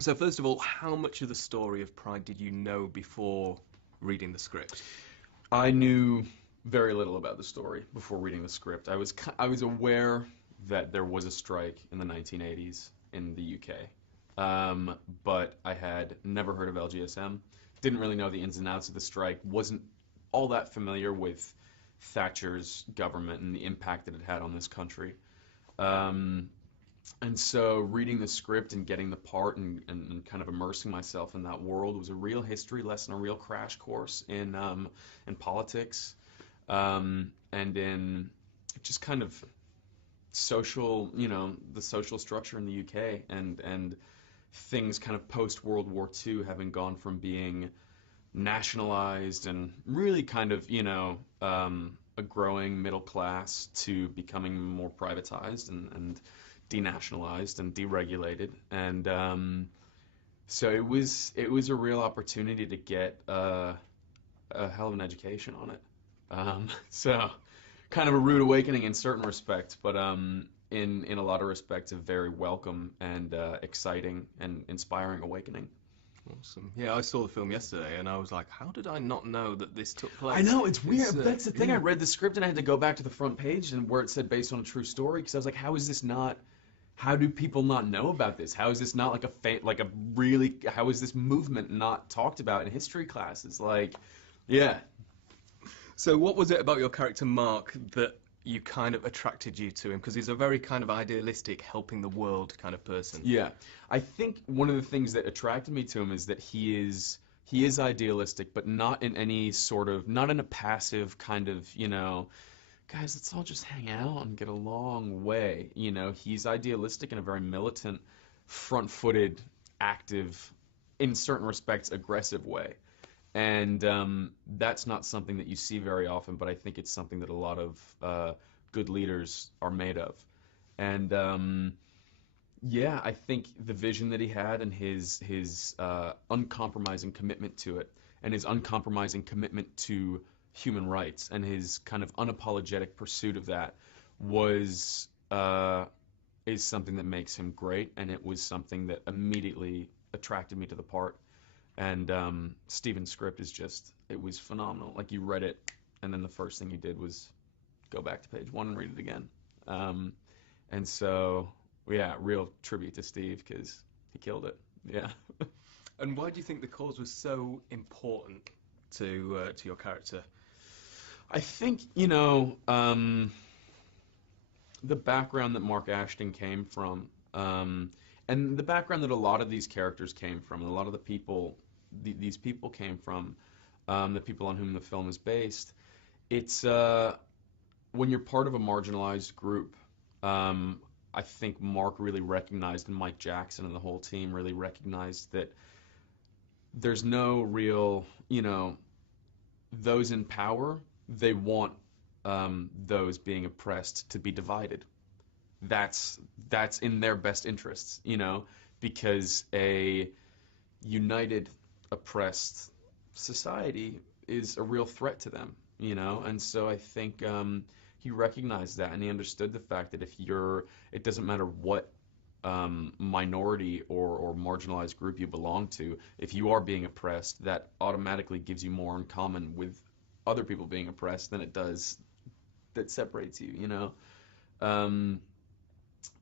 So first of all, how much of the story of Pride did you know before reading the script? I knew very little about the story before reading the script. I was aware that there was a strike in the 1980s in the UK, but I had never heard of LGSM. Didn't really know the ins and outs of the strike. Wasn't all that familiar with Thatcher's government and the impact that it had on this country. Um, and so reading the script and getting the part and kind of immersing myself in that world was a real history lesson, a real crash course in politics, and in just kind of social, the social structure in the UK and things kind of post World War II having gone from being nationalized and really kind of, a growing middle class to becoming more privatized and denationalized and deregulated. And so it was a real opportunity to get a hell of an education on it. So kind of a rude awakening in certain respects, but in a lot of respects, a very welcome and exciting and inspiring awakening. Awesome. Yeah, I saw the film yesterday and I was like, how did I not know that this took I place? know, it's weird. That's the thing. I yeah. read the script and I had to go back to the front page and where it said based on a true story because I was like, how is this not? How do people not know about this? How is this not like how is this movement not talked about in history classes? Like, yeah. So what was it about your character Mark that you kind of attracted you to him? Because he's a very kind of idealistic, helping the world kind of person. Yeah, I think one of the things that attracted me to him is that he is idealistic, but not in any sort of not in a passive kind of guys, let's all just hang out and get along way. He's idealistic in a very militant, front-footed, active, in certain respects, aggressive way. And that's not something that you see very often, but I think it's something that a lot of good leaders are made of. And yeah, I think the vision that he had and his uncompromising commitment to it, and his uncompromising commitment to human rights, and his kind of unapologetic pursuit of that was is something that makes him great, and it was something that immediately attracted me to the part. And Steven's script it was phenomenal. Like you read it, and then the first thing you did was go back to page one and read it again. And so, yeah, real tribute to Steve because he killed it. Yeah. And why do you think the cause was so important to your character? I think, the background that Mark Ashton came from, and the background that a lot of these characters came from, and a lot of the people, these people came from, the people on whom the film is based, it's when you're part of a marginalized group, I think Mark really recognized, and Mike Jackson and the whole team really recognized that there's no real, those in power, they want those being oppressed to be divided. That's in their best interests, because a united, oppressed society is a real threat to them, and so I think he recognized that, and he understood the fact that it doesn't matter what minority or marginalized group you belong to, if you are being oppressed, that automatically gives you more in common with other people being oppressed than it does that separates you.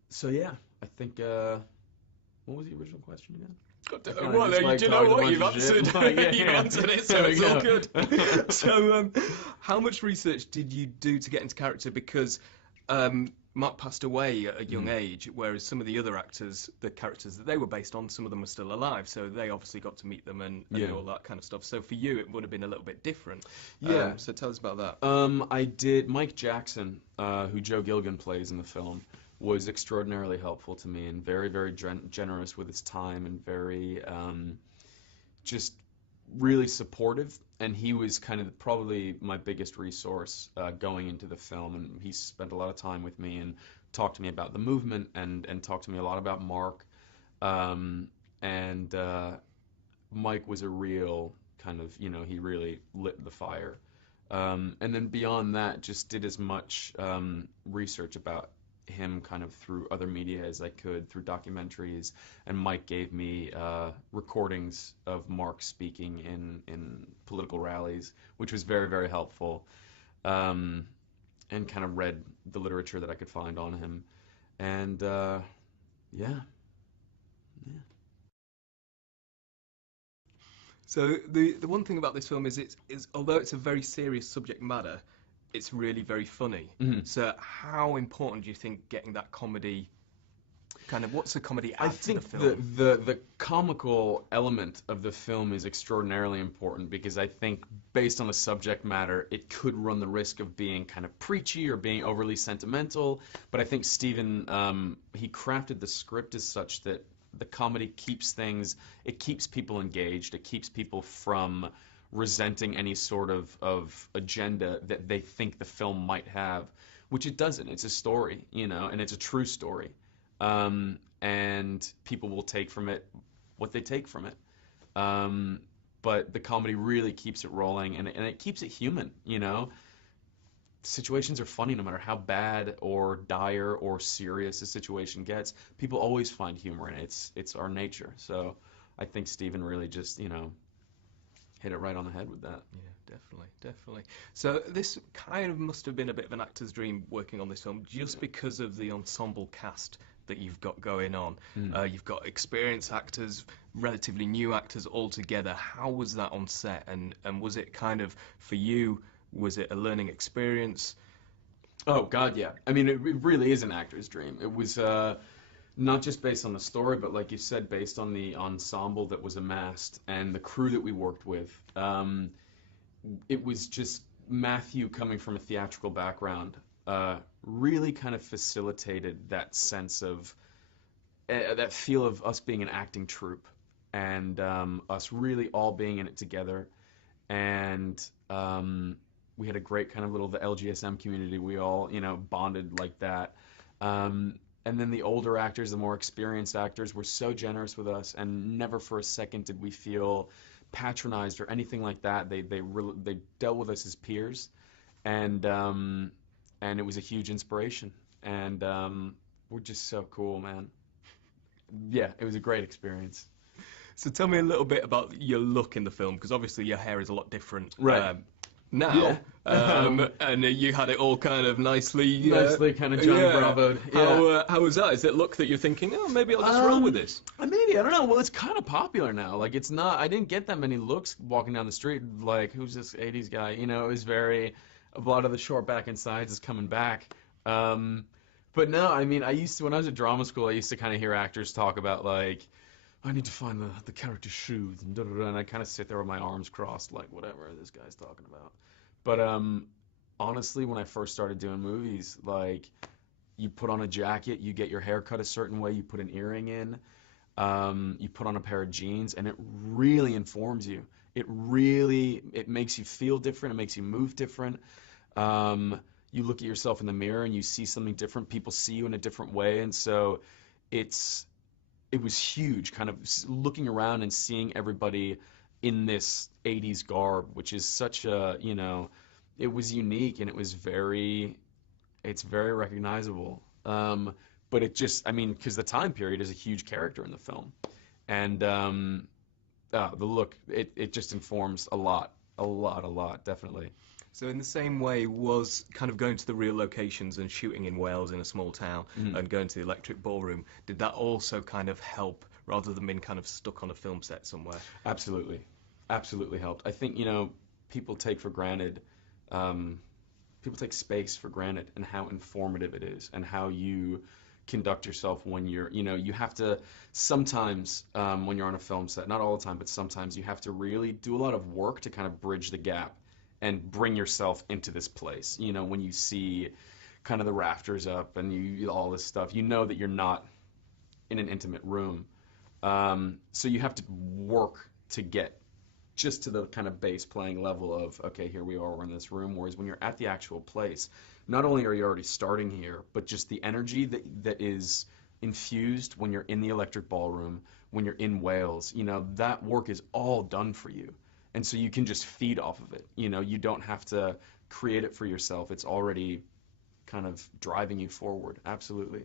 So yeah, I think. What was the original question again? Well, do you know what? You've answered. You've answered it, so it's all good. So, how much research did you do to get into character? Because Mark passed away at a young age, whereas some of the other actors, the characters that they were based on, some of them are still alive, so they obviously got to meet them and all that kind of stuff. So for you, it would have been a little bit different. Yeah. So tell us about that. I did. Mike Jackson, who Joe Gilgun plays in the film, was extraordinarily helpful to me and very, very generous with his time and very just really supportive. And he was kind of probably my biggest resource going into the film. And he spent a lot of time with me and talked to me about the movement and talked to me a lot about Mark. And Mike was a real kind of, he really lit the fire. And then beyond that, just did as much research about him kind of through other media as I could, through documentaries, and Mike gave me recordings of Mark speaking in political rallies, which was very, very helpful, and kind of read the literature that I could find on him, and yeah. So the one thing about this film is although it's a very serious subject matter, it's really very funny. Mm-hmm. So how important do you think getting that comedy, kind of, what's the comedy I add to think the film? the comical element of the film is extraordinarily important because I think based on the subject matter, it could run the risk of being kind of preachy or being overly sentimental. But I think Stephen, he crafted the script as such that the comedy keeps it keeps people engaged, it keeps people from resenting any sort of agenda that they think the film might have, which it doesn't. It's a story, and it's a true story. And people will take from it what they take from it. But the comedy really keeps it rolling, and it keeps it human, Situations are funny no matter how bad or dire or serious a situation gets. People always find humor in it. It's our nature. So I think Stephen really just, hit it right on the head with that. Yeah, definitely. So this kind of must have been a bit of an actor's dream working on this film, just because of the ensemble cast that you've got going on. You've got experienced actors, relatively new actors all together. How was that on set? And was it kind of, for you, was it a learning experience? Oh, God, yeah. I mean, it really is an actor's dream. It was not just based on the story, but like you said, based on the ensemble that was amassed and the crew that we worked with. It was just Matthew, coming from a theatrical background, really kind of facilitated that sense of, that feel of us being an acting troupe and us really all being in it together. And we had a great kind of the LGSM community. We all, bonded like that. And then the older actors, the more experienced actors, were so generous with us, and never for a second did we feel patronized or anything like that. They dealt with us as peers, and it was a huge inspiration. And we're just so cool, man. Yeah, it was a great experience. So tell me a little bit about your look in the film, because obviously your hair is a lot different. Right. Now, and you had it all kind of nicely kind of Johnny Bravo'd. Yeah. How was that? Is it look that you're thinking, oh, maybe I'll just roll with this? Maybe, I don't know. Well, it's kind of popular now. Like, it's not, I didn't get that many looks walking down the street, like, who's this 80s guy? It was very, a lot of the short back and sides is coming back. But no, I mean, when I was at drama school, I used to kind of hear actors talk about, like, I need to find the character's shoes, and I kind of sit there with my arms crossed, like, whatever this guy's talking about. But honestly, when I first started doing movies, like, you put on a jacket, you get your hair cut a certain way, you put an earring in, you put on a pair of jeans, and it really informs you. It makes you feel different, it makes you move different. You look at yourself in the mirror and you see something different, people see you in a different way, and so it was huge, kind of looking around and seeing everybody in this 80s garb, which is such a, it was unique, and it's very recognizable. But it just, I mean, because the time period is a huge character in the film. And the look, it just informs a lot, definitely. So in the same way, was kind of going to the real locations and shooting in Wales in a small town and going to the Electric Ballroom, did that also kind of help rather than being kind of stuck on a film set somewhere? Absolutely helped. I think, people take space for granted, and how informative it is, and how you conduct yourself when you're, you have to sometimes, when you're on a film set, not all the time, but sometimes you have to really do a lot of work to kind of bridge the gap and bring yourself into this place. When you see kind of the rafters up and all this stuff, that you're not in an intimate room. So you have to work to get just to the kind of bass playing level of, okay, here we are, we're in this room. Whereas when you're at the actual place, not only are you already starting here, but just the energy that is infused when you're in the Electric Ballroom, when you're in Wales, that work is all done for you. And so you can just feed off of it. You don't have to create it for yourself. It's already kind of driving you forward. Absolutely.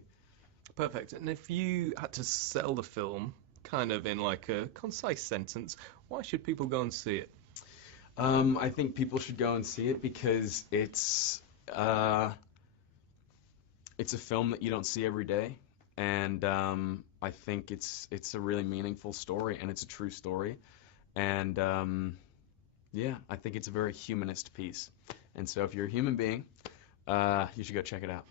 Perfect. And if you had to sell the film, kind of in like a concise sentence, why should people go and see it? I think people should go and see it because it's a film that you don't see every day, and I think it's a really meaningful story, and it's a true story, and yeah, I think it's a very humanist piece, and so if you're a human being, you should go check it out.